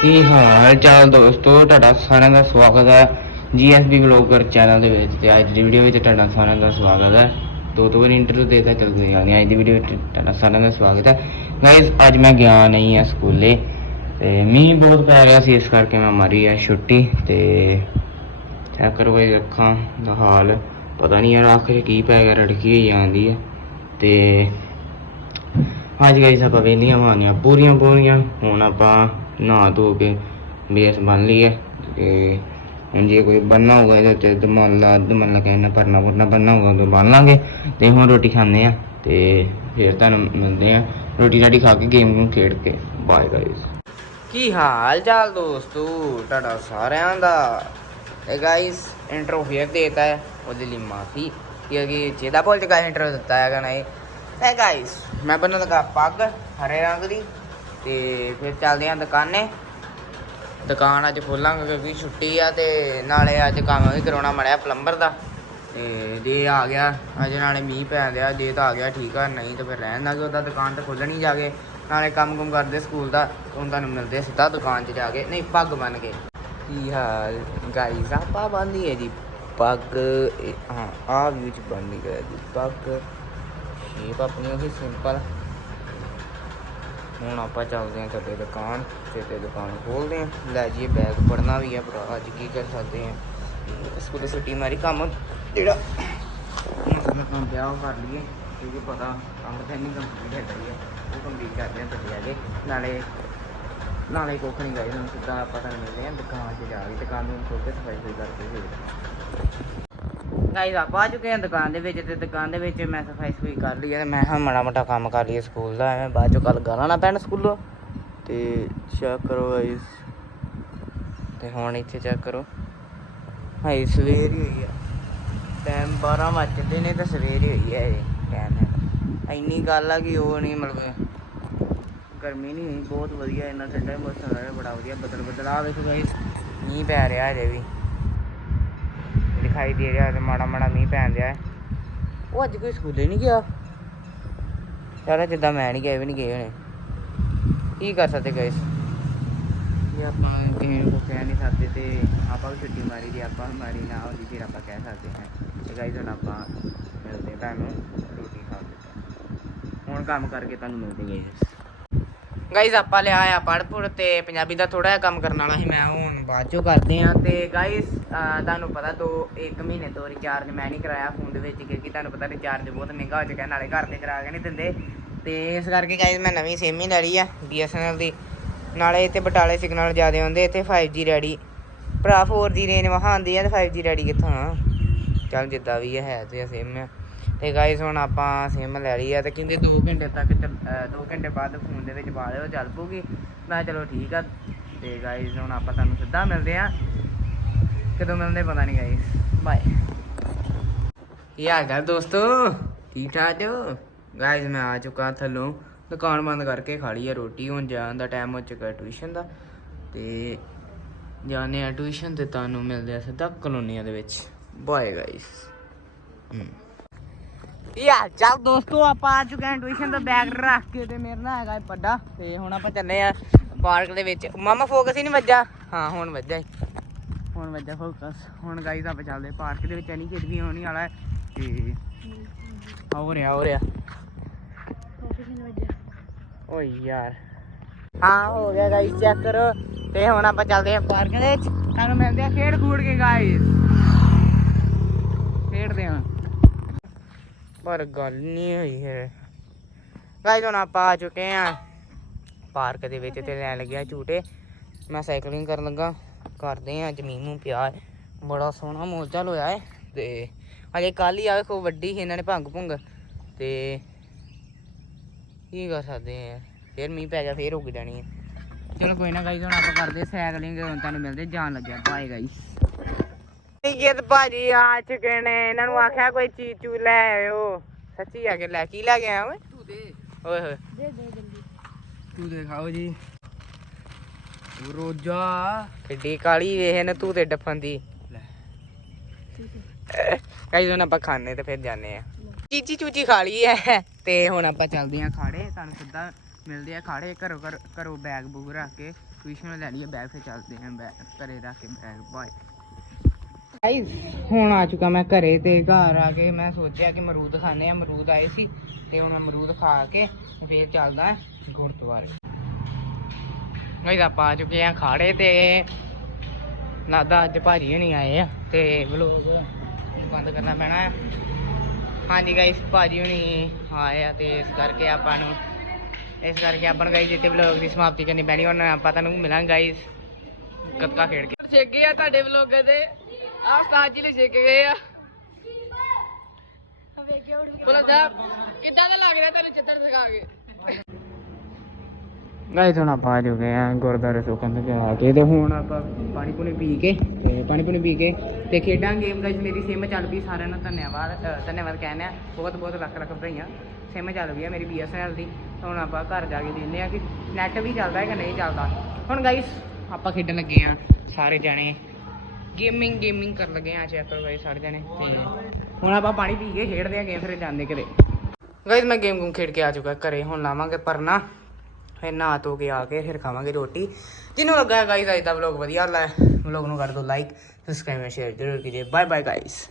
ਕੀ ਹਾਲ ਚਾਲ ਦੋਸਤੋ, ਤੁਹਾਡਾ ਸਾਰਿਆਂ ਦਾ ਸਵਾਗਤ ਹੈ ਜੀਐਸਬੀ ਬਲੌਗਰ ਚੈਨਲ ਦੇ ਵਿੱਚ ਤੇ ਅੱਜ ਦੀ ਵੀਡੀਓ ਵਿੱਚ ਤੁਹਾਡਾ ਸਾਰਿਆਂ ਦਾ ਸਵਾਗਤ ਹੈ। ਦੋ ਦੋ ਵਾਰ ਇੰਟਰਵਿਊ ਦੇਤਾ ਚੱਲਦੇ ਜਾਂਦੇ ਅੱਜ ਦੀ ਵੀਡੀਓ ਵਿੱਚ ਤੁਹਾਡਾ ਸਾਰਿਆਂ ਦਾ ਸਵਾਗਤ ਹੈ। ਗਾਇਸ ਅੱਜ ਮੈਂ ਗਿਆ ਨਹੀਂ ਆ ਸਕੂਲੇ ਤੇ ਮੀਂਹ ਬਹੁਤ ਪੈ ਰਿਹਾ ਸੀ, ਇਸ ਕਰਕੇ ਮੈਂ ਮਾਰੀ ਆ ਛੁੱਟੀ ਤੇ ਚੈੱਕ ਕਰੋ ਇਹ ਅੱਖਾਂ ਦਾ ਹਾਲ। ਪਤਾ ਨਹੀਂ ਯਾਰ ਆਖਰ ਕੀ ਪੈ ਗਿਆ, ਰੜਕੀ ਹੋਈ ਜਾਂਦੀ ਹੈ ਤੇ ਅੱਜ ਗਾਇਸ ਆਪਾਂ ਵੇਲੀਆਂ ਮਾਰਨੀਆਂ ਪੂਰੀਆਂ ਪੂਰੀਆਂ ਹੁਣ ਆਪਾਂ ਨਹਾ ਧੋ ਕੇ ਬੇਸ ਬੰਨ ਲਈਏ ਤੇ ਹੁਣ ਜੇ ਕੋਈ ਬੰਨਾ ਹੋਊਗਾ ਇਹਦੇ ਉੱਤੇ ਦਮਾਲਾ ਦਮਾਲਾ ਕਹਿੰਦਾ ਪਰਨਾ ਪਰਨਾ ਬੰਨਾ ਹੋਊਗਾ ਤਾਂ ਬੰਨ ਲਾਂਗੇ ਤੇ ਹੁਣ ਰੋਟੀ ਖਾਂਦੇ ਆ ਤੇ ਫਿਰ ਤੁਹਾਨੂੰ ਮਿਲਦੇ ਆ। ਰੋਟੀ ਰਾਟੀ ਖਾ ਕੇ ਗੇਮ ਨੂੰ ਖੇਡ ਕੇ। ਬਾਏ ਗਾਇਸ ਕੀ ਹਾਲ ਚਾਲ ਦੋਸਤੋ? ਤੁਹਾਡਾ ਸਾਰਿਆਂ ਦਾ। ਤੇ ਗਾਇਸ ਇੰਟਰੋ ਫੇਰ ਦੇਤਾ ਹੈ। ਉਹਦੇ ਲਈ ਮਾਫੀ ਕਿਉਂਕਿ ਜਿਹਦਾ ਭੁੱਲ ਚੁੱਕਾ ਇੰਟਰੋ ਦਿੱਤਾ ਹੈਗਾ ਨਹੀਂ ਤੇ ਗਾਇਸ ਮੈਂ ਬੰਨ ਲਗਾ ਪੱਗ ਹਰੇ ਰੰਗ ਦੀ। ਤੇ ਫਿਰ ਚੱਲਦੇ ਆਂ ਦੁਕਾਨੇ। ਦੁਕਾਨ ਅੱਜ ਖੋਲਾਂਗੇ ਕਿਉਂਕਿ ਛੁੱਟੀ ਆ ਤੇ ਨਾਲੇ ਅੱਜ ਕੰਮ ਵੀ ਕਰਾਉਣਾ ਮੜਿਆ ਪਲੰਬਰ ਦਾ। ਤੇ ਜੇ ਆ ਗਿਆ, ਅੱਜ ਨਾਲੇ ਮੀਂਹ ਪੈਣ ਦਿਆ ਜੇ ਤਾਂ ਆ ਗਿਆ ਠੀਕ ਆ, ਨਹੀਂ ਤਾਂ ਫਿਰ ਰਹਿਣ ਦਾਂਗੇ ਉਹਦਾ ਦੁਕਾਨ ਤੇ ਖੋਲਣੀ ਜਾ ਕੇ। ਨਾਲੇ ਕੰਮ ਕੁਮ ਕਰਦੇ ਸਕੂਲ ਦਾ, ਹੁਣ ਤੁਹਾਨੂੰ ਮਿਲਦੇ ਸਿੱਧਾ ਦੁਕਾਨ 'ਚ ਜਾ ਕੇ। ਨਹੀਂ, ਪੱਗ ਬੰਨ ਕੇ। ਕੀ ਹਾਲ ਗਾਈਸ ਆਪਾਂ ਬੰਦੀ ਹੈ ਜੀ ਪੱਗ। ਇਹ- ਹਾਂ ਆ ਵੀ ਚ ਬੰਨੀ ਗਈ ਜੀ ਪੱਗ। ਸ਼ੇਪ ਆਪਣੀ ਉਹੀ ਸਿੰਪਲ ਹੁਣ ਆਪਾਂ ਚੱਲਦੇ ਹਾਂ ਤੁਹਾਡੇ ਦੁਕਾਨ ਤੇ ਤੇ ਦੁਕਾਨ ਖੋਲਦੇ ਹਾਂ। ਲੈ ਜੀਏ ਬੈਗ ਪੜਨਾ ਵੀ ਹੈ ਭਰਾ ਅੱਜ ਕੀ ਕਰ ਸਕਦੇ ਹਾਂ। ਸਕੂਲੇ ਛੁੱਟੀ ਮਾਰੀ ਕੰਮ। ਜਿਹੜਾ ਪਿਆ ਉਹ ਕਰ ਲਈਏ ਕਿਉਂਕਿ ਪਤਾ ਕੰਮ ਤਾਂ ਨਹੀਂ ਕੰਪਲੀਟ ਹੈਗਾ ਹੀ ਹੈ ਉਹ ਕੰਪਲੀਟ ਕਰਦੇ ਹਾਂ ਤੇ ਜਾ ਕੇ ਨਾਲੇ ਨਾਲੇ ਕੁੱਖ ਨਹੀਂ ਗਏ ਹੁਣ ਸਿੱਧਾ ਆਪਾਂ ਤਾਂ ਮਿਲਦੇ ਹਾਂ ਦੁਕਾਨ 'ਚ ਜਾ ਕੇ ਦੁਕਾਨ ਨੂੰ ਖੋਲ ਕੇ ਸਫ਼ਾਈ ਸੁਫਾਈ ਕਰਕੇ ਫਿਰ ਗਾਈਸ ਆਪਾਂ ਆ ਚੁੱਕੇ ਹਾਂ ਦੁਕਾਨ ਦੇ ਵਿੱਚ ਤੇ ਦੁਕਾਨ ਦੇ ਵਿੱਚ ਮੈਂ ਸਫ਼ਾਈ ਸੁਫਾਈ ਕਰ ਲਈ ਹੈ ਮੈਂ ਹਾਂ ਮਾੜਾ ਮੋਟਾ ਕੰਮ ਕਰ ਲਈਏ ਸਕੂਲ ਦਾ, ਐਵੇਂ ਬਾਅਦ ਚੋਂ ਕੱਲ ਗਾਲਾਂ ਨਾ ਪੈਣ ਸਕੂਲੋਂ। ਤੇ ਚੈੱਕ ਕਰੋ ਗਾਈਸ ਤੇ ਹੁਣ ਇੱਥੇ ਚੈੱਕ ਕਰੋ। ਹਾਈ ਸਵੇਰ ਹੀ ਹੋਈ ਆ। ਟਾਈਮ 12 ਵੱਜਦੇ ਨੇ ਤਾਂ ਸਵੇਰ ਹੀ ਹੋਈ ਹੈ ਇਹ ਟਾਈਮ ਇੰਨੀ ਗੱਲ ਆ ਕਿ ਉਹ ਨਹੀਂ ਮਤਲਬ ਗਰਮੀ ਨਹੀਂ ਹੋਈ, ਬਹੁਤ ਵਧੀਆ ਇੰਨਾ ਠੰਡਾ ਮੌਸਮ ਹੈ ਬੜਾ ਵਧੀਆ ਬਦਲ ਬਦਲ ਆ ਵੇਖੋ ਗਾਈਸ ਮੀਂਹ ਪੈ ਰਿਹਾ ਅਜੇ ਵੀ। ਦਿਖਾਈ ਦੇ ਰਿਹਾ ਤੇ ਮਾੜਾ ਮਾੜਾ ਮੀਂਹ ਪੈਣ ਰਿਹਾ ਉਹ ਅੱਜ ਕੋਈ ਸਕੂਲੇ ਨਹੀਂ ਗਿਆ? ਯਾਰ ਜਿੱਦਾਂ ਮੈਂ ਨਹੀਂ ਗਿਆ ਵੀ ਨਹੀਂ ਗਏ ਹੋਣੇ। ਕੀ ਕਰ ਸਕਦੇ ਗਾਇਸ ਜੇ ਆਪਾਂ ਕਿਸੇ ਨੂੰ ਕਹਿ ਨਹੀਂ ਸਕਦੇ ਤੇ ਆਪਾਂ ਵੀ ਛੁੱਟੀ ਮਾਰੀ ਦੀ, ਆਪਾਂ ਵੀ ਮਾਰੀ ਨਾ ਹੁੰਦੀ ਫਿਰ ਆਪਾਂ ਕਹਿ ਸਕਦੇ ਹਾਂ। ਤੇ ਗਾਇਸ ਹੁਣ ਆਪਾਂ ਮਿਲਦੇ ਤੁਹਾਨੂੰ ਰੋਟੀ ਖਾ ਕੇ। ਹੁਣ ਕੰਮ ਕਰਕੇ ਤੁਹਾਨੂੰ ਮਿਲਦੇ ਗਾਇਸ ਗਾਈਜ਼ ਆਪਾਂ ਲਿਆ ਆ ਪੜਪੁਰ ਤੇ ਪੰਜਾਬੀ ਦਾ ਥੋੜਾ ਜਿਹਾ ਕੰਮ ਕਰਨ ਵਾਲਾ ਸੀ, ਮੈਂ ਹੁਣ ਬਾਅਦ ਚੋਂ ਕਰਦੇ ਆ ਤੇ ਗਾਈਜ਼ ਤੁਹਾਨੂੰ ਪਤਾ ਦੋ, ਇੱਕ ਮਹੀਨੇ ਤੋਂ ਰਿਚਾਰਜ ਮੈਂ ਨਹੀਂ ਕਰਾਇਆ ਫੋਨ ਦੇ ਵਿੱਚ, ਕਿਉਂਕਿ ਤੁਹਾਨੂੰ ਪਤਾ ਰਿਚਾਰਜ ਬਹੁਤ ਮਹਿੰਗਾ ਹੋ ਚੁੱਕਾ ਨਾਲੇ ਘਰ ਦੇ ਕਰਾ ਕੇ ਨਹੀਂ ਦਿੰਦੇ। ਤੇ ਇਸ ਕਰਕੇ ਗਾਈਜ਼ ਮੈਂ ਨਵੀਂ ਸਿਮ ਹੀ ਲੈ ਲਈ ਆ BSNL ਦੀ। ਨਾਲੇ ਇੱਥੇ ਬਟਾਲੇ ਸਿਗਨਲ ਜ਼ਿਆਦੇ ਆਉਂਦੇ ਇੱਥੇ 5G ਰੈਡੀ ਭਰਾ 4G ਰੇਂਜ ਵਹਾਉਂਦੀ ਆ ਤੇ 5G ਰੈਡੀ ਕਿੱਥੋਂ ਆ? ਚੱਲ ਜਿੱਦਾਂ ਵੀ ਹੈ ਤੇ ਸਿਮ ਆ ਤੇ ਗਾਇਸ ਹੁਣ ਆਪਾਂ ਸਿਮ ਲੈ ਲਈ ਆ ਤੇ ਕਹਿੰਦੇ 2 ਘੰਟੇ ਤੱਕ 2 ਘੰਟੇ ਬਾਅਦ ਫੋਨ ਦੇ ਵਿੱਚ ਪਾ ਲਿਓ ਚੱਲ ਪੂਗੀ ਮੈਂ ਕਿਹਾ ਚਲੋ ਠੀਕ ਆ। ਤੇ ਗਾਇਸ ਹੁਣ ਆਪਾਂ ਤੁਹਾਨੂੰ ਸਿੱਧਾ ਮਿਲਦੇ ਆ। ਕਦੋਂ ਮਿਲਦੇ ਪਤਾ ਨਹੀਂ ਗਾਇਸ ਬਾਏ ਕੀ ਹਾਲ ਚਾਲ ਦੋਸਤੋ? ਠੀਕ ਠਾਕ ਹੋ? ਗਾਇਸ ਮੈਂ ਆ ਚੁੱਕਾ ਥੱਲੋਂ। ਦੁਕਾਨ ਬੰਦ ਕਰਕੇ ਖਾ ਲਈ ਆ ਰੋਟੀ। ਹੁਣ ਜਾਣ ਦਾ ਟਾਈਮ ਹੋ ਚੁੱਕਾ ਟਿਊਸ਼ਨ ਦਾ। ਤੇ ਜਾਣੇ ਆ ਟਿਊਸ਼ਨ ਤੇ ਤੁਹਾਨੂੰ ਮਿਲਦੇ ਆ ਸਿੱਧਾ ਕਲੋਨੀਆਂ ਦੇ ਵਿੱਚ। ਬਾਏ ਗਾਇਸ ਹੂੰ। ਯਾ ਚੱਲ ਦੋਸਤੋ, ਆਪਾਂ ਆ ਚੁੱਕੇ ਹਾਂ ਟਿਊਸ਼ਨ ਤੋਂ ਬੈਗ ਰੱਖ ਕੇ ਤੇ ਮੇਰੇ ਨਾਲ ਹੈਗਾ ਪੱਡਾ ਤੇ ਹੁਣ ਆਪਾਂ ਚੱਲੇ ਆ ਪਾਰਕ ਦੇ ਵਿੱਚ। ਮਾਮਾ ਫੋਕਸ ਹੀ ਨਹੀਂ ਵੱਜਾ ਹਾਂ, ਹੁਣ ਵੱਜਾ ਈ। ਹੁਣ ਵੱਜਾ ਫੋਕਸ ਹੁਣ ਗਾਈਜ਼ ਆਪਾਂ ਚੱਲਦੇ ਪਾਰਕ ਦੇ ਵਿੱਚ। ਐਨੀ ਖੇਡ ਵੀ ਹੋਣੀ ਵਾਲਾ ਤੇ ਹੋ ਰਿਹਾ ਹੋ ਰਿਹਾ ਓਏ ਯਾਰ। ਹਾਂ, ਹੋ ਗਿਆ ਗਾਈਜ਼ ਚੈੱਕ ਕਰੋ। ਤੇ ਹੁਣ ਆਪਾਂ ਚੱਲਦੇ ਆ ਪਾਰਕ ਦੇ ਵਿੱਚ। ਤੁਹਾਨੂੰ ਮਿਲਦੇ ਆ ਖੇਡ ਖੂਡ ਕੇ ਗਾਈਜ਼ ਖੇਡਦੇ ਆ ਪਰ ਗੱਲ ਨਹੀਂ ਹੋਈ ਹੈ ਗਾਇਸ ਹੁਣ ਆਪਾਂ ਆ ਚੁੱਕੇ ਆ ਪਾਰਕ ਦੇ ਵਿੱਚ ਤੇ ਲੈਣ ਲੱਗਿਆ ਝੂਟੇ। ਮੈਂ ਸਾਈਕਲਿੰਗ ਕਰਨ ਲੱਗਾ। ਕਰਦੇ ਆ ਜ਼ਮੀਨ ਨੂੰ ਪਿਆ ਬੜਾ ਸੋਹਣਾ ਮੋਜਾ ਹੋਇਆ ਹੈ ਤੇ ਅਜੇ ਕੱਲ ਹੀ ਆਵੇ ਖੋ ਵੱਡੀ ਸੀ ਇਹਨਾਂ ਨੇ ਭੰਗ ਭੁੰਗ ਤੇ ਕੀ ਕਰ ਸਕਦੇ ਆ? ਫਿਰ ਮੀਂਹ ਪੈ ਗਿਆ, ਫਿਰ ਰੁਕ ਜਾਣੀ ਹੈ ਚਲੋ ਕੋਈ ਨਾ ਗਾਈਸ ਹੁਣ ਆਪਾਂ ਕਰਦੇ ਸਾਈਕਲਿੰਗ ਹੁਣ ਤੁਹਾਨੂੰ ਮਿਲਦੇ ਜਾਣ ਲੱਗਿਆ। ਬਾਏ ਗਾਈਸ ਨਿਕੇਤ ਭਾਜੀ ਆ ਚੁੱਕੇ ਨੇ। ਇਹਨਾਂ ਨੂੰ ਆਖਿਆ ਕੋਈ ਚੀਜ਼ ਚੂ ਲੈ ਆਇਓ। ਸੱਚੀ ਆ ਕੇ ਲੈ ਕੀ ਲੈ ਕੇ ਆਇਆ ਓਏ? ਤੂੰ ਦੇ। ਓਏ ਹੋਏ। ਤੂੰ ਦਿਖਾਓ ਜੀ। ਰੋਜਾ। ਕਿੱਡੀ ਕਾਲੀ ਵੇਖ ਨੇ ਤੂੰ ਤੇ ਡੱਫਣ ਦੀ। ਲੈ। ਕਈ ਹੁਣ ਆਪਾਂ ਖਾਣੇ ਤੇ ਫਿਰ ਜਾਣੇ ਆ। ਚੀਚੀ ਚੂਚੀ ਖਾ ਲਈ ਐ। ਤੇ ਹੁਣ ਆਪਾਂ ਚੱਲਦੇ ਆ ਖਾੜੇ। ਤੁਹਾਨੂੰ ਸਿੱਧਾ ਮਿਲਦੇ ਆ ਖਾੜੇ। ਘਰੋਂ ਘਰ ਘਰੋਂ ਬੈਗ ਬੂਗ ਰੱਖ ਕੇ। ਕ੍ਰਿਸ਼ਨ ਨੇ ਲੈ ਲਿਆ ਬੈਗ ਫਿਰ ਚੱਲਦੇ ਆਂ ਬੈਗ ਘਰੇ ਰੱਖ ਕੇ ਬੈਗ ਬਾਏ ਗਾਇਸ ਹੁਣ ਆ ਚੁੱਕਾ ਮੈਂ ਘਰੇ ਤੇ ਘਰ ਆ ਕੇ ਮੈਂ ਸੋਚਿਆ ਕਿ ਅਮਰੂਦ ਖਾਣੇ ਆ। ਅਮਰੂਦ ਆਏ ਸੀ ਤੇ ਹੁਣ ਅਮਰੂਦ ਖਾ ਕੇ ਫੇਰ ਚੱਲਦਾ ਗੁਰਦੁਆਰੇ। ਗਾਇਸ ਆਪਾਂ ਆ ਚੁੱਕੇ ਆ ਖਾੜੇ ਤੇ। ਨਾਦਾ ਅੱਜ ਭਾਜੀ ਨਹੀਂ ਆਏ ਆ ਤੇ ਵਲੋਗ ਬੰਦ ਕਰਨਾ ਪੈਣਾ ਹੈ। ਹਾਂਜੀ ਗਾਇਸ ਭਾਜੀ ਹੁਣੀ ਆਏ ਆ ਤੇ ਇਸ ਕਰਕੇ ਆਪਾਂ ਨੂੰ ਇਸ ਕਰਕੇ ਆਪਾਂ ਨੂੰ ਗਾਇਸ ਇੱਥੇ ਵਲੋਗ ਦੀ ਸਮਾਪਤੀ ਕਰਨੀ ਪੈਣੀ। ਹੁਣ ਆਪਾਂ ਤੁਹਾਨੂੰ ਮਿਲਾਂਗੇ ਗਾਇਸ ਗੱਤਕਾ ਖੇਡ ਕੇ। ਛੇਕ ਆ ਤੁਹਾਡੇ ਵਲੋਗਾਂ ਦੇ। ਆ ਉਸਤਾਦ ਜੀ ਲਈ ਛੇਕ ਗਏ ਆ। ਬੋਲਾ ਸਾਹਿਬ ਕਿੱਦਾਂ ਦਾ ਲੱਗ ਰਿਹਾ ਤੈਨੂੰ ਚਿੱਤਰ ਦਿਖਾ ਕੇ? ਗਾਇਸ ਹੁਣ ਆਪਾਂ ਆ ਚੁੱਕੇ ਆ ਗੁਰਦਾਰੇ ਸੁਖਨ ਤੇ ਆ ਕੇ ਤੇ ਹੁਣ ਆਪਾਂ ਪਾਣੀ ਪੂਣੀ ਪੀ ਕੇ ਤੇ ਪਾਣੀ ਪੂਣੀ ਪੀ ਕੇ ਤੇ ਖੇਡਾਂ ਗਾਇਸ ਮੇਰੀ ਸਿਮ ਚੱਲ ਪਈ, ਸਾਰਿਆਂ ਨੂੰ ਧੰਨਵਾਦ ਧੰਨਵਾਦ ਕਹਿੰਦੇ ਬਹੁਤ ਬਹੁਤ ਲੱਖ ਲੱਖ ਵਧਾਈਆਂ। ਸਿਮ ਚੱਲ ਪਈ ਆ ਮੇਰੀ BSNL ਦੀ। ਹੁਣ ਆਪਾਂ ਘਰ ਜਾ ਕੇ ਦੇਖਦੇ ਆ ਕਿ ਨੈਟ ਵੀ ਚੱਲਦਾ ਹੈ ਕਿ ਨਹੀਂ ਚੱਲਦਾ। ਹੁਣ ਗਾਇਸ ਆਪਾਂ ਖੇਡਣ ਲੱਗੇ ਆ, ਸਾਰੇ ਜਾਣੇ। ਗੇਮਿੰਗ ਗੇਮਿੰਗ ਕਰਨ ਲੱਗੇ ਆ ਚੈਪਟਰ ਗਾਇਸ ਸਾਰੇ ਜਣੇ। ਤੇ ਹੁਣ ਆਪਾਂ ਪਾਣੀ ਪੀ ਕੇ ਖੇਡਦੇ ਆ ਗੇਮ ਫਿਰ ਜਾਂਦੇ ਘਰੇ। ਗਾਇਸ ਮੈਂ ਗੇਮ ਗੂਮ ਖੇਡ ਕੇ ਆ ਚੁੱਕਾ ਘਰੇ ਹੁਣ ਲਾਵਾਂਗੇ ਪਰਨਾ ਫਿਰ ਨਹਾ ਧੋ ਕੇ ਆ ਕੇ ਫਿਰ ਖਾਵਾਂਗੇ ਰੋਟੀ। ਜਿਹਨੂੰ ਲੱਗਾ ਗਾਇਸ ਅੱਜ ਦਾ ਵਲੌਗ ਵਧੀਆ ਲੱਗਾ ਵਲੌਗ ਨੂੰ ਕਰ ਦਿਓ ਲਾਈਕ ਸਬਸਕ੍ਰਾਈਬ ਸ਼ੇਅਰ ਜ਼ਰੂਰ ਕੀजिए ਬਾਏ ਬਾਏ ਗਾਇਸ